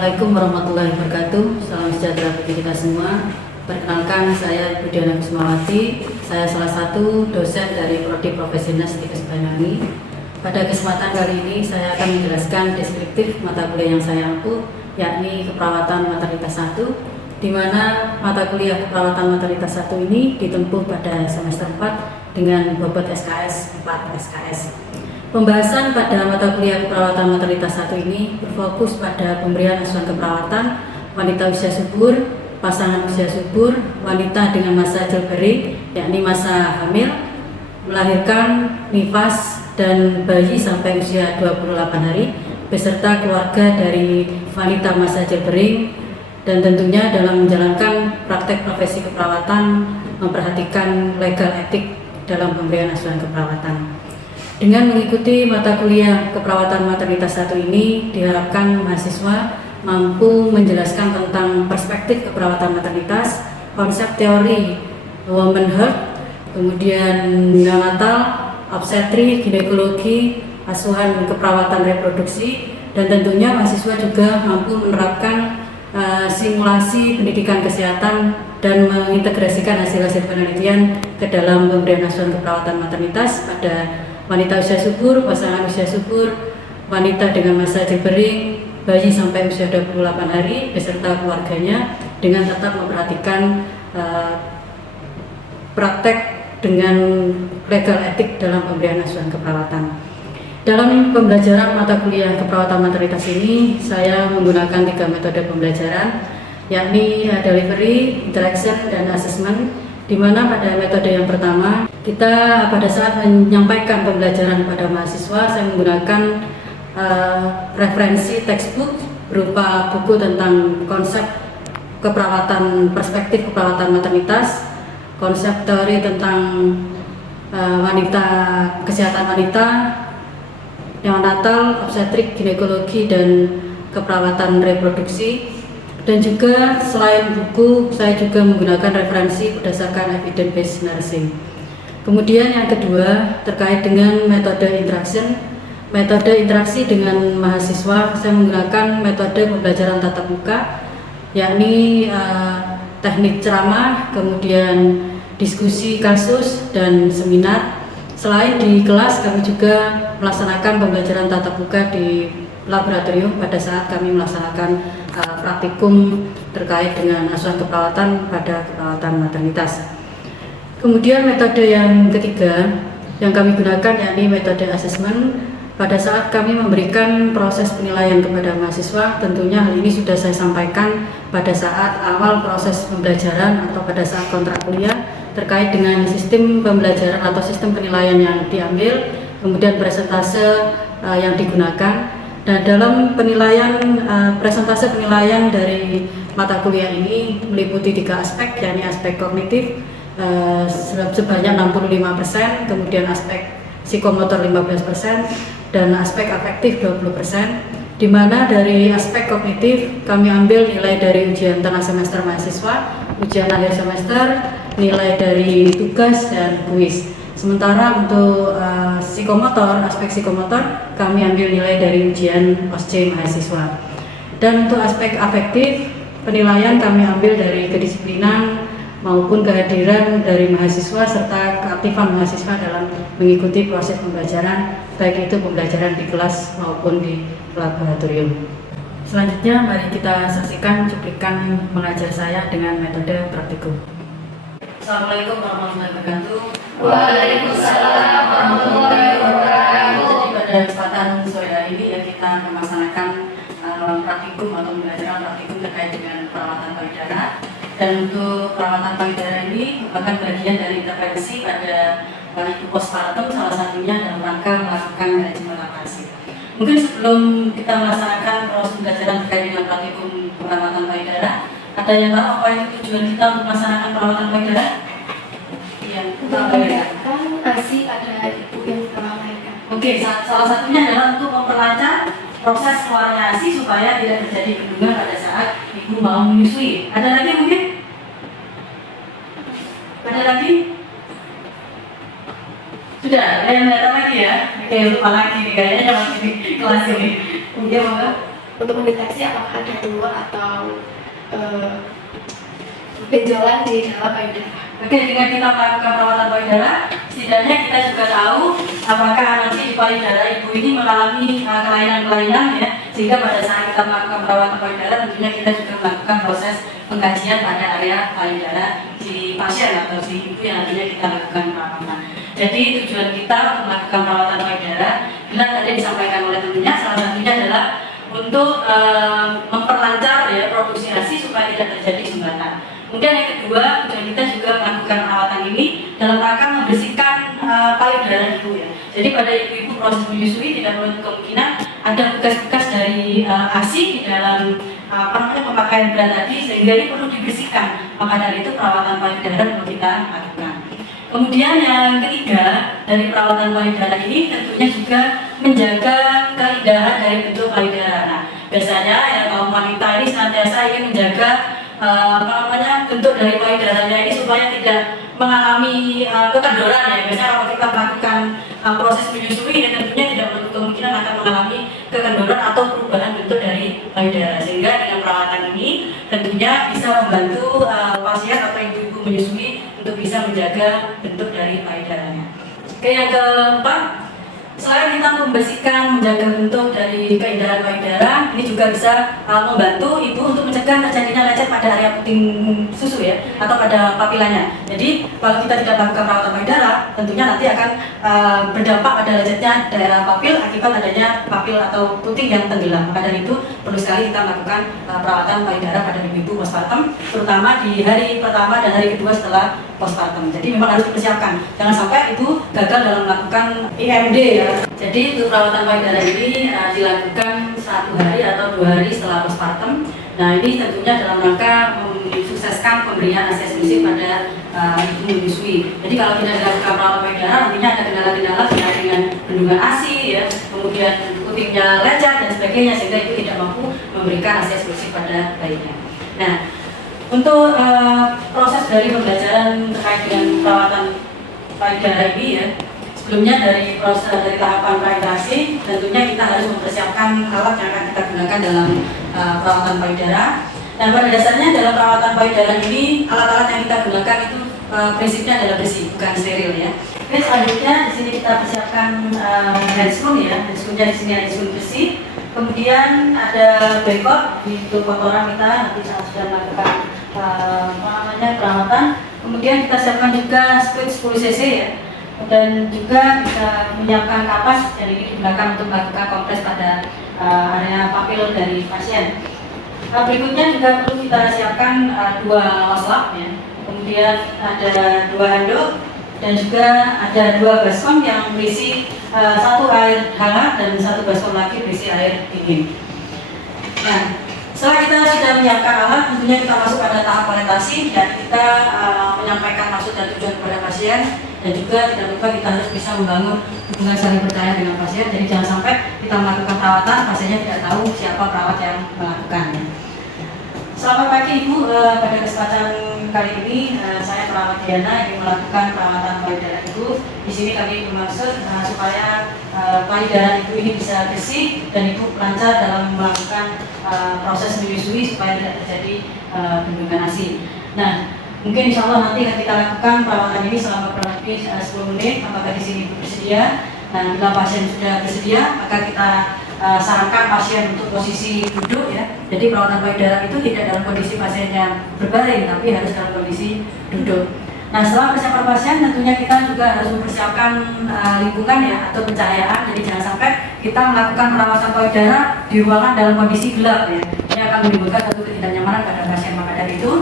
Assalamualaikum warahmatullahi wabarakatuh. Salam sejahtera bagi kita semua. Perkenalkan, saya Budiana Kusmawati. Saya salah satu dosen dari Prodi Profesi Nastikes Banyuwangi. Pada kesempatan kali ini saya akan menjelaskan deskriptif mata kuliah yang saya ampuh, yakni keperawatan maternitas 1, di mana mata kuliah keperawatan maternitas 1 ini ditempuh pada semester 4 dengan bobot SKS 4 SKS. Pembahasan pada mata kuliah keperawatan maternitas 1 ini berfokus pada pemberian asuhan keperawatan wanita usia subur, pasangan usia subur, wanita dengan masa childbearing, yakni masa hamil, melahirkan, nifas, dan bayi sampai usia 28 hari, beserta keluarga dari wanita masa childbearing, dan tentunya dalam menjalankan praktek profesi keperawatan memperhatikan legal etik dalam pemberian asuhan keperawatan. Dengan mengikuti mata kuliah keperawatan maternitas 1 ini, diharapkan mahasiswa mampu menjelaskan tentang perspektif keperawatan maternitas, konsep teori womanhood, kemudian neonatal, obstetri, ginekologi, asuhan keperawatan reproduksi, dan tentunya mahasiswa juga mampu menerapkan simulasi pendidikan kesehatan dan mengintegrasikan hasil-hasil penelitian ke dalam pemberian asuhan keperawatan maternitas pada wanita usia subur, pasangan usia subur, wanita dengan masa childbearing, bayi sampai usia 28 hari beserta keluarganya, dengan tetap memperhatikan praktek dengan legal etik dalam pemberian asuhan keperawatan. Dalam pembelajaran mata kuliah keperawatan maternitas ini, saya menggunakan 3 metode pembelajaran, yakni delivery, interaction, dan assessment, di mana pada metode yang pertama, kita pada saat menyampaikan pembelajaran pada mahasiswa, saya menggunakan referensi textbook berupa buku tentang konsep keperawatan, perspektif keperawatan maternitas, konsep teori tentang kesehatan wanita, neonatal, obstetrik, ginekologi, dan keperawatan reproduksi. Dan juga selain buku, saya juga menggunakan referensi berdasarkan evidence-based nursing. Kemudian yang kedua, terkait dengan metode interaction. Metode interaksi dengan mahasiswa, saya menggunakan metode pembelajaran tatap muka, yakni teknik ceramah, kemudian diskusi kasus, dan seminar. Selain di kelas, kami juga melaksanakan pembelajaran tatap muka di laboratorium pada saat kami melaksanakan praktikum terkait dengan asuhan keperawatan pada keperawatan maternitas. Kemudian metode yang ketiga yang kami gunakan yakni metode asesmen. Pada saat kami memberikan proses penilaian kepada mahasiswa, tentunya hal ini sudah saya sampaikan pada saat awal proses pembelajaran atau pada saat kontrak kuliah terkait dengan sistem pembelajaran atau sistem penilaian yang diambil, kemudian presentase yang digunakan. Dan dalam penilaian, presentase penilaian dari mata kuliah ini meliputi 3 aspek, yakni aspek kognitif sebanyak 65%, kemudian aspek psikomotor 15%, dan aspek afektif 20%, di mana dari aspek kognitif kami ambil nilai dari ujian tengah semester mahasiswa, ujian akhir semester, nilai dari tugas, dan kuis. Sementara untuk aspek psikomotor, kami ambil nilai dari ujian OSCE mahasiswa. Dan untuk aspek afektif, penilaian kami ambil dari kedisiplinan maupun kehadiran dari mahasiswa serta keaktifan mahasiswa dalam mengikuti proses pembelajaran, baik itu pembelajaran di kelas maupun di laboratorium. Selanjutnya, mari kita saksikan cuplikan mengajar saya dengan metode praktikum. Assalamualaikum warahmatullahi wabarakatuh. Waalaikumsalam warahmatullahi wabarakatuh. Jadi pada kesempatan sore hari ini ya kita melaksanakan praktikum atau pembelajaran praktikum terkait dengan perawatan payudara. Dan untuk perawatan payudara ini merupakan bagian dari intervensi pada ibu postpartum, salah satunya dalam rangka melakukan manajemen laktasi. Mungkin sebelum kita melaksanakan proses pembelajaran terkait dengan praktikum perawatan payudara, ada yang tahu apa itu tujuan kita untuk melaksanakan perawatan payudara? Iya, Memperlihatkan ASI pada ibu yang telah melahirkan. Oke, salah satunya adalah untuk memperlancar proses keluarnya ASI supaya tidak terjadi kandungan pada saat ibu mau menyusui. Ada lagi mungkin? Ada lagi? Sudah, ada yang datang lagi ya? Oke, lupa lagi nih, kayaknya masih di kelas ini. Iya, Mbak. untuk mendeteksi apakah ada luka atau benjolan di dalam payudara. Oke, dengan kita melakukan perawatan payudara, setidaknya kita juga tahu apakah nanti di payudara ibu ini mengalami kelainan-kelainan ya, sehingga pada saat kita melakukan perawatan payudara tentunya kita juga melakukan proses pengkajian pada area payudara si pasien atau si ibu yang nantinya kita lakukan perawatan. Jadi tujuan kita untuk melakukan perawatan payudara, bila tadi disampaikan oleh temannya, salah satunya adalah untuk memperlancar ya produksi ASI supaya tidak terjadi sumbatan. Kemudian yang kedua, tujuan kita juga melakukan perawatan ini dalam rangka membersihkan payudara ibu ya. Jadi pada ibu-ibu proses menyusui tidak menutup kemungkinan ada bekas-bekas dari ASI di dalam pemakaian berat tadi, sehingga ini perlu dibersihkan. Maka dari itu perawatan payudara perlu kita lakukan. Kemudian yang ketiga dari perawatan payudara ini tentunya juga menjaga keindahan dari bentuk payudara. Nah, biasanya ya kaum wanita ini senantiasa ingin menjaga bentuk dari payudaranya ini supaya tidak mengalami kekendoran ya. Biasanya kalau kita melakukan proses menyusui ini tentunya tidak menutup kemungkinan akan mengalami kekendoran atau perubahan bentuk dari payudara, sehingga dengan perawatan ini tentunya bisa membantu pasien atau ibu-ibu menyusui untuk bisa menjaga bentuk dari payudaranya. Oke, yang keempat, selain kita membersihkan, menjaga bentuk dari keindahan payudara, ini juga bisa membantu ibu untuk mencegah terjadinya lecet pada area puting susu ya, atau pada papilanya. Jadi kalau kita tidak melakukan perawatan payudara, tentunya nanti akan berdampak pada lecetnya daerah papil akibat adanya papil atau puting yang tenggelam. Maka dari itu perlu sekali kita melakukan perawatan payudara pada ibu-ibu postpartum, terutama di hari pertama dan hari kedua setelah postpartum. Jadi memang harus dipersiapkan, jangan sampai ibu gagal dalam melakukan IMD ya. Jadi untuk perawatan payudara ini dilakukan 1 hari atau 2 hari setelah postpartum. Nah, ini tentunya dalam rangka mensukseskan pemberian ASI eksklusif pada ibu menyusui. Jadi kalau tidak dilakukan perawatan payudara, nantinya ada kendala-kendala terkait dengan bendungan ASI ya, kemudian putingnya lecet dan sebagainya, sehingga ibu tidak mampu memberikan ASI eksklusif pada bayinya. Nah, untuk proses dari pembelajaran terkait dengan perawatan payudara ini ya, sebelumnya dari proses dari tahapan penetrasi, tentunya kita harus mempersiapkan alat yang akan kita gunakan dalam perawatan payudara. Dan pada dasarnya dalam perawatan payudara ini, alat-alat yang kita gunakan itu prinsipnya adalah bersih, bukan steril ya. Oke, selanjutnya di sini kita persiapkan handscoon ya. Handscoonnya di sini handscoon bersih. Kemudian ada bengkok untuk kotoran kita nanti saat sudah melakukan perawatan. Kemudian kita siapkan juga squid 10 cc ya, dan juga bisa menyiapkan kapas yang ini digunakan untuk melakukan kompres pada area papil dari pasien. Berikutnya juga perlu kita siapkan 2 waslap ya, kemudian ada 2 handuk dan juga ada 2 baskom yang berisi 1 air hangat dan 1 baskom lagi berisi air dingin. Nah, setelah kita sudah menyiapkan alat, tentunya kita masuk pada tahap orientasi dan kita menyampaikan maksud dan tujuan kepada pasien, dan juga tidak lupa kita harus bisa membangun hubungan saling percaya dengan pasien. Jadi jangan sampai kita melakukan perawatan, pasiennya tidak tahu siapa perawat yang melakukannya. Selamat pagi Ibu, pada kesempatan kali ini saya perawat Diana ingin melakukan perawatan payudara Ibu. Di sini kami bermaksud supaya payudara Ibu ini bisa bersih dan Ibu lancar dalam melakukan proses menyusui supaya tidak terjadi bendungan ASI. Nah, mungkin insya Allah nanti akan kita lakukan perawatan ini selama kurang lebih 10 menit. Apakah di sini Ibu bersedia? Nah, bila pasien sudah bersedia, maka kita sarankan pasien untuk posisi duduk ya. Jadi perawatan payudara itu tidak dalam kondisi pasiennya berbaring, tapi harus dalam kondisi duduk. Nah, setelah persiapan pasien, tentunya kita juga harus mempersiapkan lingkungan ya, atau pencahayaan. Jadi jangan sampai kita melakukan perawatan payudara di ruangan dalam kondisi gelap ya. Ini akan menimbulkan satu ketidaknyamanan pada pasien. Maka dari itu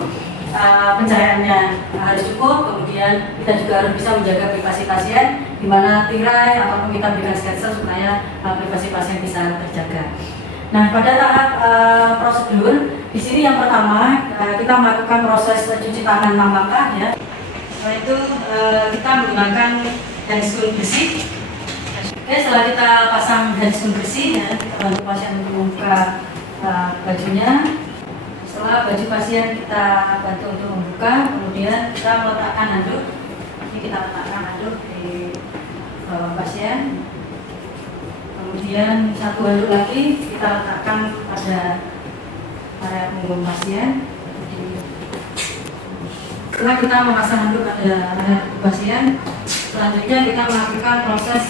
pencahayaannya harus cukup. Kemudian kita juga harus bisa menjaga privasi pasien, di mana tirai ataupun kita berikan sketsa supaya privasi pasien bisa terjaga. Nah, pada tahap prosedur di sini yang pertama kita melakukan proses cuci tangan 6 langkah ya. Setelah itu kita menggunakan handscoon bersih. Oke, setelah kita pasang handscoon bersih ya, kita bantu pasien untuk membuka bajunya. Setelah baju pasien kita bantu untuk membuka, kemudian kita meletakkan handuk. Ini kita letakkan handuk di bawah pasien. Kemudian satu handuk lagi kita letakkan pada area punggung pasien. Setelah kita memasang handuk pada area punggung pasien, selanjutnya kita melakukan proses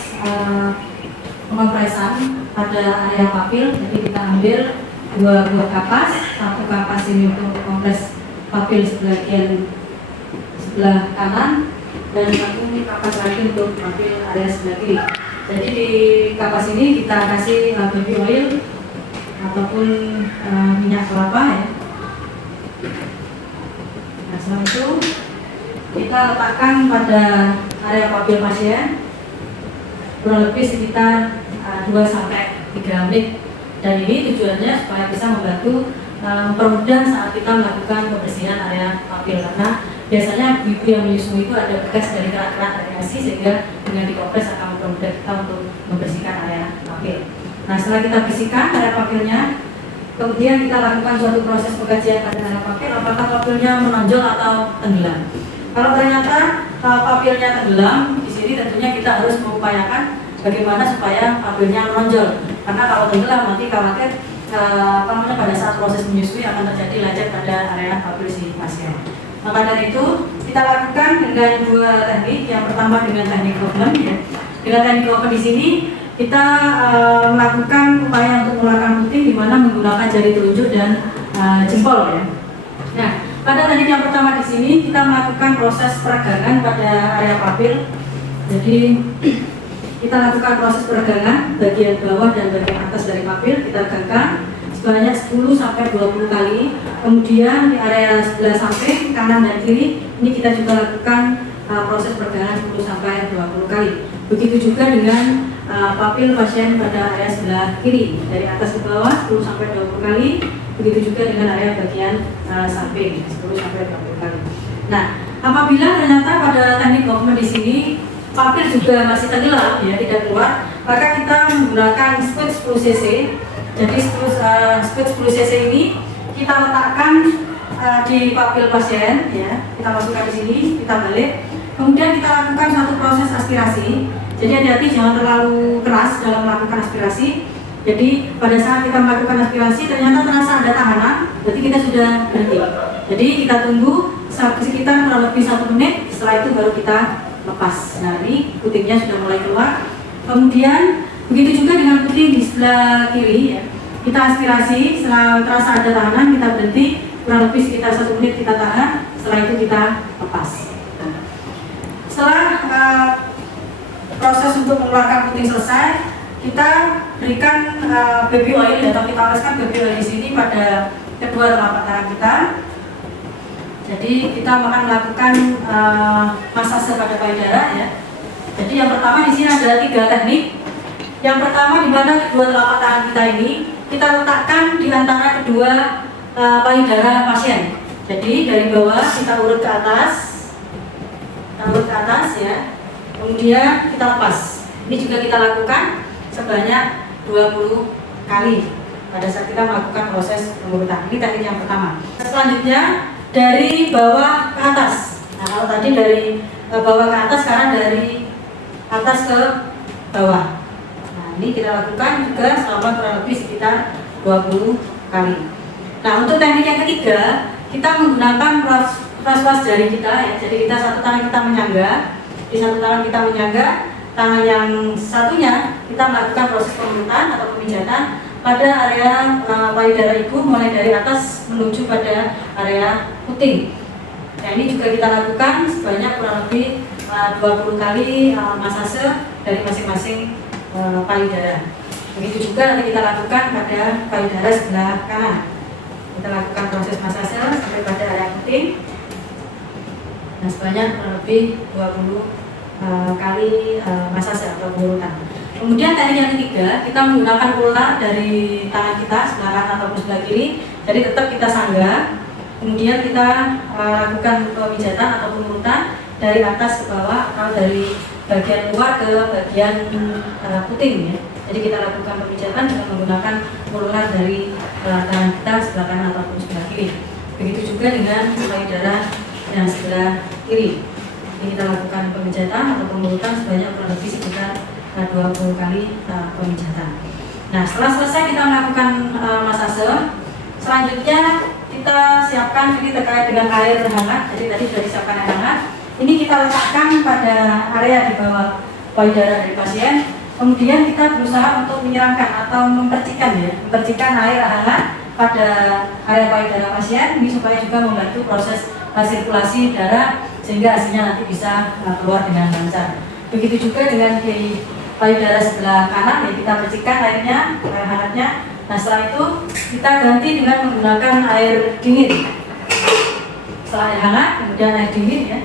pengompresan pada area papil. Jadi kita ambil dua buah kapas, satu kapas ini untuk kompres papil sebelah kanan dan satu kapas lagi untuk papil area sebelah kiri. Jadi di kapas ini kita kasih baby oil ataupun minyak kelapa ya. Nah, setelah itu kita letakkan pada area papil pasien kurang lebih sekitar 2-3 menit, dan ini tujuannya supaya bisa membantu mempermudah saat kita melakukan pembersihan area papil, karena biasanya ibu yang menyusui itu ada bekas dari kerak-kerak radiasi, sehingga dengan dikompres akan mempermudah kita untuk membersihkan area papil. Nah, setelah kita bersihkan area papilnya, kemudian kita lakukan suatu proses pengkajian pada area papil, apakah papilnya menonjol atau tenggelam. Kalau ternyata papilnya tenggelam, di sini tentunya kita harus mengupayakan bagaimana supaya papilnya menonjol, karena kalau tenggelam nanti khawatir pada saat proses menyusui akan terjadi lecet pada area papil si pasien. Maka dari itu kita lakukan dengan dua teknik. Yang pertama dengan teknik Goffman ya. Dengan teknik Goffman di sini kita melakukan upaya untuk mengeluarkan putih di mana menggunakan jari telunjuk dan jempol ya. Nah, pada teknik yang pertama di sini kita melakukan proses peregangan pada area papil. Jadi kita lakukan proses peregangan bagian bawah dan bagian atas dari papil, kita regangkan sebanyak 10-20 kali. Kemudian di area sebelah samping kanan dan kiri ini kita juga lakukan proses peregangan 10-20 kali. Begitu juga dengan papil pasien pada area sebelah kiri, dari atas ke bawah 10-20 kali. Begitu juga dengan area bagian samping 10-20 kali. Nah, apabila ternyata pada teknik Goffman di sini papil juga masih tenggelam ya, tidak keluar, maka kita menggunakan split 10 cc. Jadi split 10 cc ini kita letakkan di papil pasien ya, kita masukkan di sini, kita balik, kemudian kita lakukan satu proses aspirasi. Jadi hati-hati, jangan terlalu keras dalam melakukan aspirasi. Jadi pada saat kita melakukan aspirasi ternyata terasa ada tahanan, berarti kita sudah berhenti. Jadi kita tunggu sekitar kurang lebih 1 menit, setelah itu baru kita lepas. Nah, ini putingnya sudah mulai keluar. Kemudian begitu juga dengan puting di sebelah kiri ya. Kita aspirasi, setelah terasa ada tahanan kita berhenti, kurang lebih sekitar 1 menit kita tahan, setelah itu kita lepas. Setelah proses untuk mengeluarkan puting selesai, kita berikan baby oil atau kita oleskan baby oil di sini pada kedua telapak tangan kita. Jadi kita akan melakukan masase pada payudara ya. Jadi yang pertama di sini ada 3 teknik. Yang pertama di mana kedua telapak tangan kita ini kita letakkan di antara kedua payudara pasien. Jadi dari bawah kita urut ke atas, ya. Kemudian kita lepas. Ini juga kita lakukan sebanyak 20 kali pada saat kita melakukan proses pengurutan. Ini teknik yang pertama. Selanjutnya dari bawah ke atas. Nah, kalau tadi dari bawah ke atas, sekarang dari atas ke bawah. Nah, ini kita lakukan juga selama kurang lebih sekitar 20 kali. Nah, untuk teknik yang ketiga, kita menggunakan ras jari kita ya. Jadi kita satu tangan kita menyangga, di satu tangan kita menyangga, tangan yang satunya kita melakukan proses pengurutan atau pemijatan pada area payudara ibu mulai dari atas menuju pada area puting. Nah, ini juga kita lakukan sebanyak kurang lebih 20 kali masase dari masing-masing payudara. Begitu juga nanti kita lakukan pada payudara sebelah kanan. Kita lakukan proses masase sampai pada area puting. Nah, sebanyak kurang lebih 20 kali masase atau pengurutan. Kemudian teknik yang ketiga, kita menggunakan ulnar dari tangan kita sebelah kanan ataupun sebelah kiri. Jadi tetap kita sanggah. Kemudian kita lakukan pemijatan atau pengurutan dari atas ke bawah atau dari bagian luar ke bagian puting ya. Jadi kita lakukan pemijatan dengan menggunakan ulnar dari tangan kita sebelah kanan ataupun sebelah kiri. Begitu juga dengan payudara yang sebelah kiri. Ini kita lakukan pemijatan atau pengurutan sebanyak kurang lebih sekitar 20 kali pemijatan. Nah, setelah selesai kita melakukan masase, selanjutnya kita siapkan ini terkait dengan air hangat. Jadi tadi sudah disiapkan air hangat. Ini kita letakkan pada area di bawah payudara dari pasien. Kemudian kita berusaha untuk menyiramkan atau mempercikan air hangat pada area payudara pasien. Ini supaya juga membantu proses sirkulasi darah sehingga hasilnya nanti bisa keluar dengan lancar. Begitu juga dengan di payudara sebelah kanan, ya kita percikan air hangatnya. Nah, setelah itu kita ganti dengan menggunakan air dingin. Setelah air hangat, kemudian air dingin ya.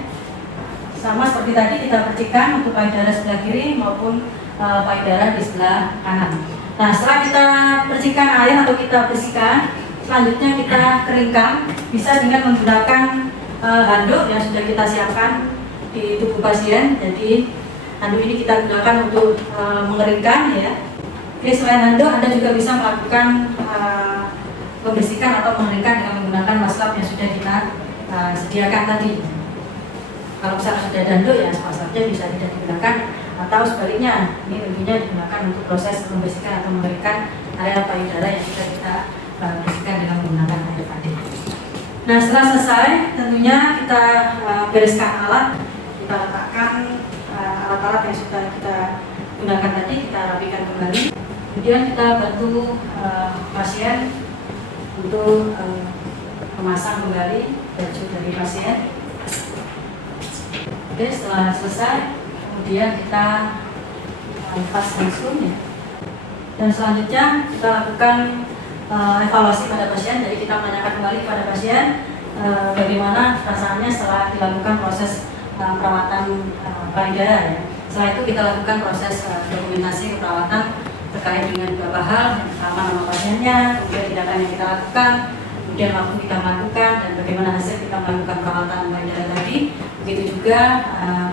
Sama seperti tadi kita percikan untuk payudara sebelah kiri maupun payudara di sebelah kanan. Nah, setelah kita percikan air atau kita bersihkan, selanjutnya kita keringkan, bisa dengan menggunakan handuk yang sudah kita siapkan di tubuh pasien. Jadi handuk ini kita gunakan untuk mengeringkan ya. Oke, selain handuk, Anda juga bisa melakukan membersihkan atau mengeringkan dengan menggunakan maskap yang sudah kita sediakan tadi. Kalau misalnya sudah ada handuk ya maskapnya bisa tidak digunakan, atau sebaliknya ini tentunya digunakan untuk proses membersihkan atau mengeringkan area payudara yang sudah kita bersihkan dengan menggunakan air tadi. Nah, setelah selesai tentunya kita bereskan alat, kita letakkan alat-alat yang sudah kita gunakan tadi, kita rapikan kembali. Kemudian kita bantu pasien untuk memasang kembali baju dari pasien. Oke, setelah selesai, kemudian kita lepas langsung ya. Dan selanjutnya kita lakukan evaluasi pada pasien. Jadi kita menanyakan kembali kepada pasien bagaimana perasaannya setelah dilakukan proses perawatan payudara ya. Setelah itu kita lakukan proses dokumentasi keperawatan terkait dengan beberapa hal, yang pertama nama pasiennya, kemudian tindakan yang kita lakukan, kemudian waktu kita melakukan, dan bagaimana hasil kita melakukan perawatan payudara tadi. Begitu juga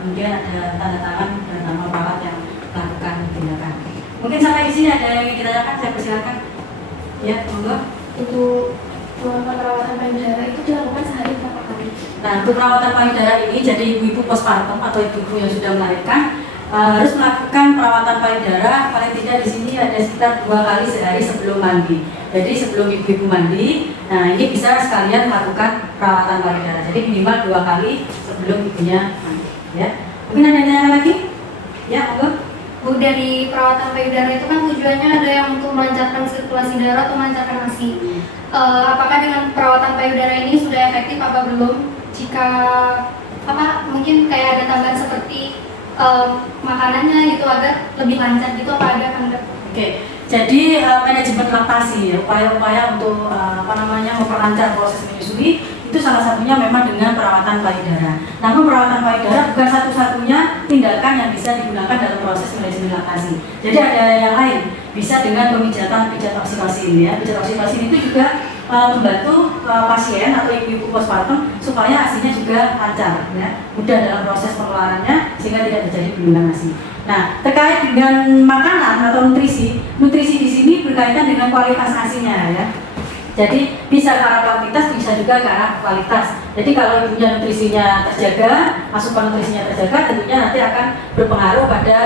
kemudian ada tanda tangan dan nama perawat yang melakukan tindakan. Mungkin sampai di sini ada yang ingin ditanyakan, saya persilakan. Ya, monggo. Untuk perawatan payudara itu dilakukan sehari berapa kali? Nah, untuk perawatan payudara ini, jadi ibu-ibu postpartum atau ibu-ibu yang sudah melahirkan harus melakukan perawatan payudara paling tidak di sini ada sekitar 2 kali sehari sebelum mandi. Jadi sebelum ibu-ibu mandi, nah ini bisa sekalian melakukan perawatan payudara. Jadi minimal 2 kali sebelum ibunya mandi. Ya, mungkin ada yang lagi? Ya, monggo. Bu, dari perawatan payudara itu kan tujuannya ada yang untuk melancarkan sirkulasi darah atau melancarkan ASI. Apakah dengan perawatan payudara ini sudah efektif apa belum? Jika mungkin kayak ada tambahan seperti makanannya gitu agar lebih lancar gitu, apa ada kan? Oke, jadi manajemen laktasi ya, upaya-upaya untuk memperlancar proses menyusui itu salah satunya memang dengan perawatan payudara. Namun perawatan payudara bukan satu-satunya tindakan yang bisa digunakan dalam proses manajemen laktasi. Jadi ada yang lain, bisa dengan pijat oksitosin ya. Pijat oksitosin itu juga membantu pasien atau ibu-ibu postpartum supaya ASI-nya juga lancar ya, mudah dalam proses pengeluarannya sehingga tidak terjadi penurunan ASI. Nah, terkait dengan makanan atau nutrisi di sini berkaitan dengan kualitas ASI-nya ya. Jadi bisa ke arah kuantitas, bisa juga ke arah kualitas. Jadi kalau ibunya nutrisinya terjaga, asupan nutrisinya terjaga, tentunya nanti akan berpengaruh pada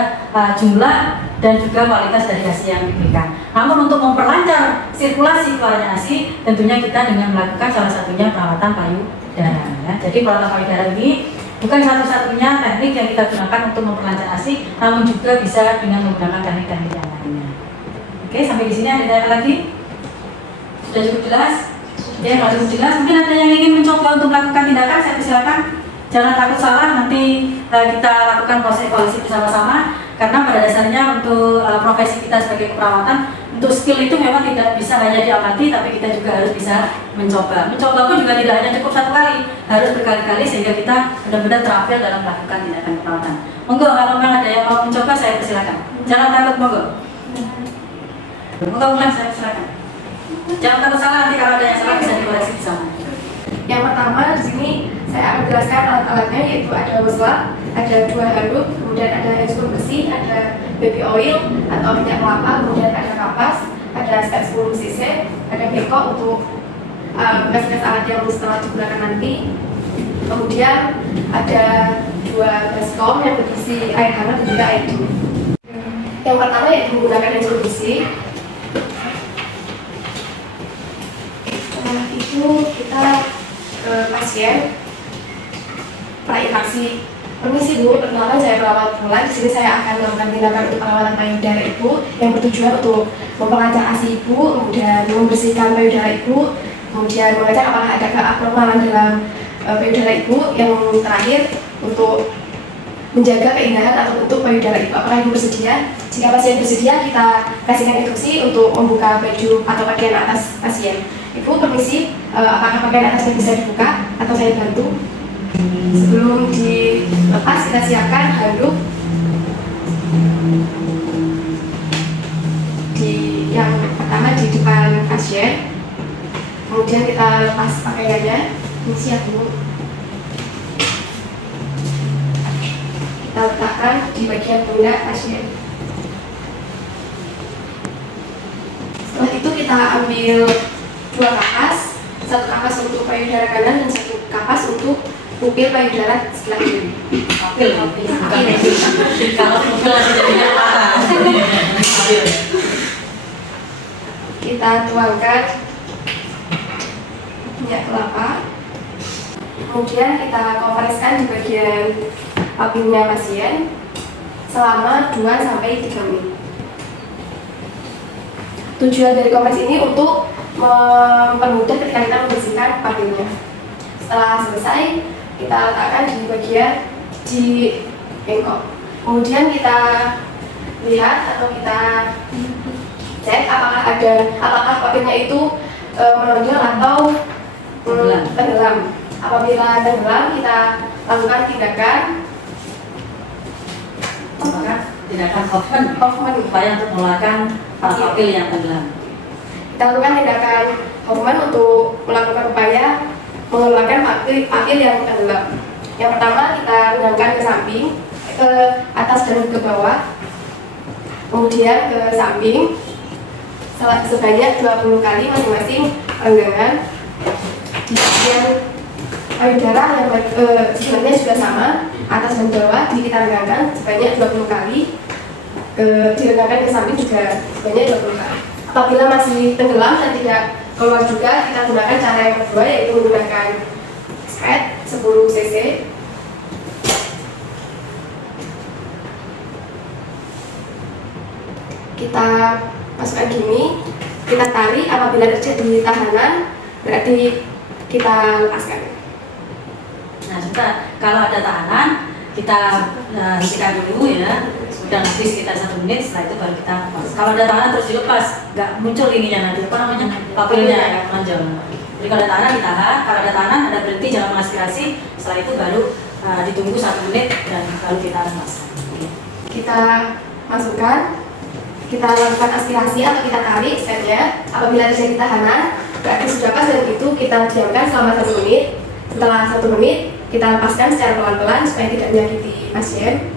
jumlah dan juga kualitas dari ASI yang diberikan. Namun untuk memperlancar sirkulasi keluarnya ASI, tentunya kita dengan melakukan salah satunya perawatan payudara. Ya. Jadi perawatan payudara ini bukan satu-satunya teknik yang kita gunakan untuk memperlancar ASI, namun juga bisa dengan menggunakan teknik-teknik yang lainnya. Oke, sampai di sini ada yang lagi? Sudah cukup jelas? Ya, kalau cukup jelas, mungkin ada yang ingin mencoba untuk melakukan tindakan, saya persilakan. Jangan takut salah, nanti kita lakukan proses evaluasi bersama-sama. Karena pada dasarnya untuk profesi kita sebagai keperawatan, untuk skill itu memang tidak bisa hanya diamati, tapi kita juga harus bisa mencoba. Mencoba pun juga tidak hanya cukup 1 kali, harus berkali-kali sehingga kita benar-benar terampil dalam melakukan tindakan keperawatan. Monggo, kalau memang ada yang mau mencoba, saya persilakan. Jangan takut, monggo. Monggo, saya persilakan. Jangan takut salah, nanti kalau ada yang salah bisa dikoreksi bersama. Yang pertama di sini saya akan jelaskan alat-alatnya, yaitu ada wesla, ada 2 handuk, kemudian ada enzim besi, ada baby oil atau minyak kelapa, kemudian ada kapas, ada set 10 cc, ada beko untuk bekas-bekas alat yang setelah digunakan nanti. Kemudian ada 2 baskom yang berisi air hangat dan juga air dingin. Yang pertama yaitu menggunakan introduksi. Setelah itu kita ke pasien prainteraksi. Permisi Bu, perkenalkan saya perawat Bulan. Di sini saya akan melakukan tindakan untuk perawatan payudara Ibu yang bertujuan untuk memperlancar ASI Ibu, kemudian membersihkan payudara Ibu, kemudian mengecek apakah ada keabnormalan dalam payudara Ibu, yang terakhir untuk menjaga keindahan atau bentuk payudara Ibu. Apakah Ibu bersedia? Jika pasien bersedia, kita kasihkan instruksi untuk membuka baju atau pakaian atas pasien. Ibu permisi, apakah pakaian atasnya bisa dibuka atau saya bantu? Sebelum dilepas, kita siapkan handuk yang pertama di depan pasien, kemudian kita lepas pakaiannya. Ini siap Bu. Kita letakkan di bagian pundak pasien. Setelah itu kita ambil 2 kapas, 1 kapas untuk payudara kanan dan 1 kapas untuk pupil payudara sebelah kiri. Kalau pupil masih jadinya mata. Kita tuangkan minyak kelapa, kemudian kita kompreskan di bagian papilnya pasien selama 2-3 menit. Tujuan dari kompres ini untuk mempermudah ketika kita membersihkan papilnya. Setelah selesai, kita letakkan di bagian di bengkok. Kemudian kita lihat atau kita cek apakah papilnya itu menonjol atau tenggelam. Apabila tenggelam, kita lakukan tindakan Hoffman upaya untuk mengeluarkan papil yang tenggelam. Kita lakukan tindakan Hoffman untuk melakukan upaya mengeluarkan papil yang tenggelam. Yang pertama, kita rendangkan ke samping, ke atas dan ke bawah, kemudian ke samping sebanyak 20 kali masing-masing renggangan. Di bagian payudara yang sebenarnya sudah sama, atas dan bawah kita renggangkan sebanyak 20 kali, direnggangkan ke samping juga sebanyak 20 kali. Apabila masih tenggelam dan tidak keluar juga, kita gunakan cara yang kedua, yaitu menggunakan spet 10 cc. Kita masukkan gini, kita tarik. Apabila terjadi tahanan, berarti kita lepaskan. Nah, sebentar, kalau ada tahanan, kita hentikan dulu ya. Sudah nanti sekitar 1 menit, setelah itu baru kita lepas. Kalau ada tahanan terus dilepas, nggak muncul ininya nanti, apa namanya, papilnya yang menonjol. Jadi kalau ada tahanan ditahan, kalau ada tahanan ada berhenti, jangan mengaspirasi. Setelah itu baru ditunggu 1 menit dan baru kita lepas. Kita masukkan, kita lakukan aspirasi atau kita tarik setnya. Apabila terjadi tahanan, berarti sudah pas, dan itu kita diamkan selama 1 menit. Setelah 1 menit, kita lepaskan secara pelan-pelan supaya tidak menyakiti pasien.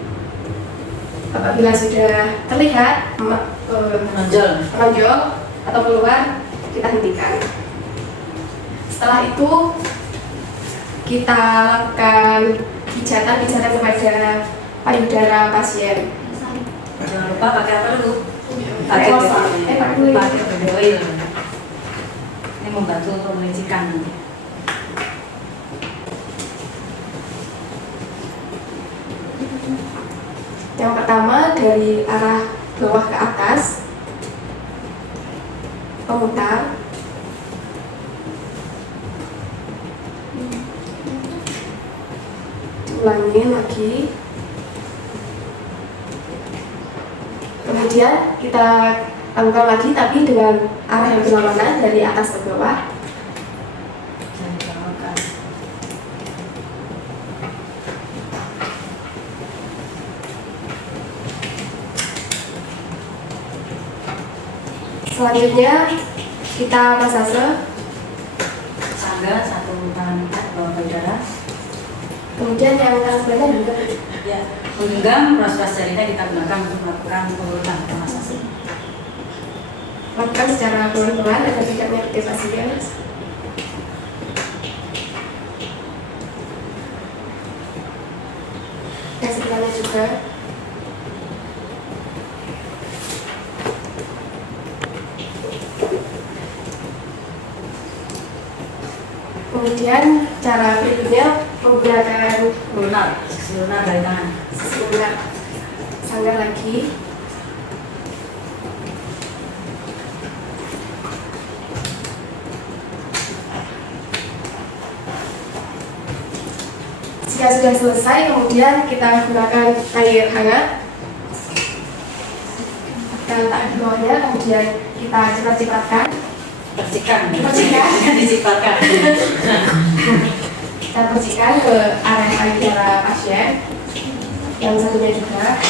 Apabila sudah terlihat menonjol atau keluar, kita hentikan. Setelah itu, kita lakukan pijatan kepada payudara pasien. Jangan lupa pakai apa dulu? Pakai oil. Ini membantu untuk melecehkan nanti. Yang pertama, dari arah bawah ke atas, memutar. Diulangi lagi. Kemudian kita lakukan lagi, tapi dengan arah yang berlawanan, dari atas ke bawah. Selanjutnya kita masase. Sangga 1 tangan bawah payudara. Kemudian yang tangan sebelahnya juga. Ya, menggenggam ras-ras jarinya kita gunakan untuk melakukan pengurutan atau masase. Lakukan secara pelan-pelan agar tidak menyakiti pasien. Yang sebelahnya juga. Kemudian cara berikutnya menggunakan sisi lunar dari tangan. sanggar sanggar lagi. Jika sudah selesai, kemudian kita gunakan air hangat. Kita letakkan di bawahnya, kemudian kita ciprat-cipratkan. Percikan. Dicipratkan. Kita percikan ke area payudara pasien. Yang satunya juga.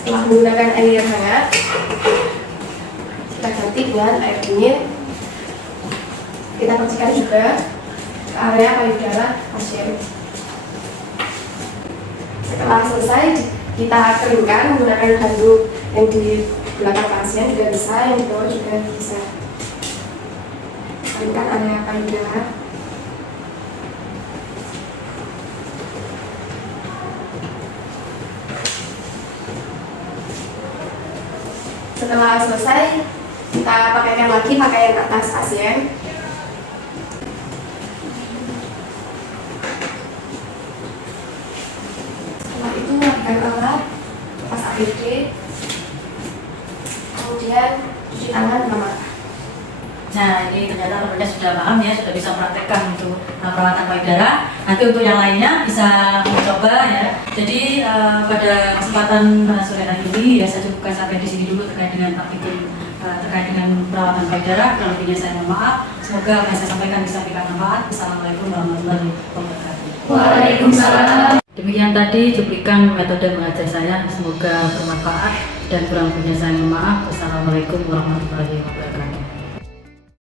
Setelah menggunakan air hangat, kita ganti dengan air dingin. Kita percikan juga ke area payudara pasien. Setelah selesai, kita keringkan menggunakan handuk yang di belakang pasien juga bisa, yang di bawah juga bisa. Keringkan area payudara. Setelah selesai, kita pakaikan lagi pakaian atas pasien. Setelah itu lakukan alat, lepas APD, kemudian cuci tangan sama. Nah, ini ternyata teman-teman sudah paham ya, sudah bisa praktekkan untuk perawatan payudara. Nanti untuk yang lainnya bisa mencoba ya. Jadi pada kesempatan sore hari ini ya saya cukupkan sampai di sini dulu terkait dengan topik terkait dengan perawatan payudara. Kalau lebihnya saya mohon maaf. Semoga apa yang saya sampaikan bisa memberikan manfaat. Assalamualaikum warahmatullahi wabarakatuh. Waalaikumsalam. Demikian tadi cuplikan metode mengajar saya. Semoga bermanfaat dan kurang lebihnya saya mohon maaf. Assalamualaikum warahmatullahi wabarakatuh.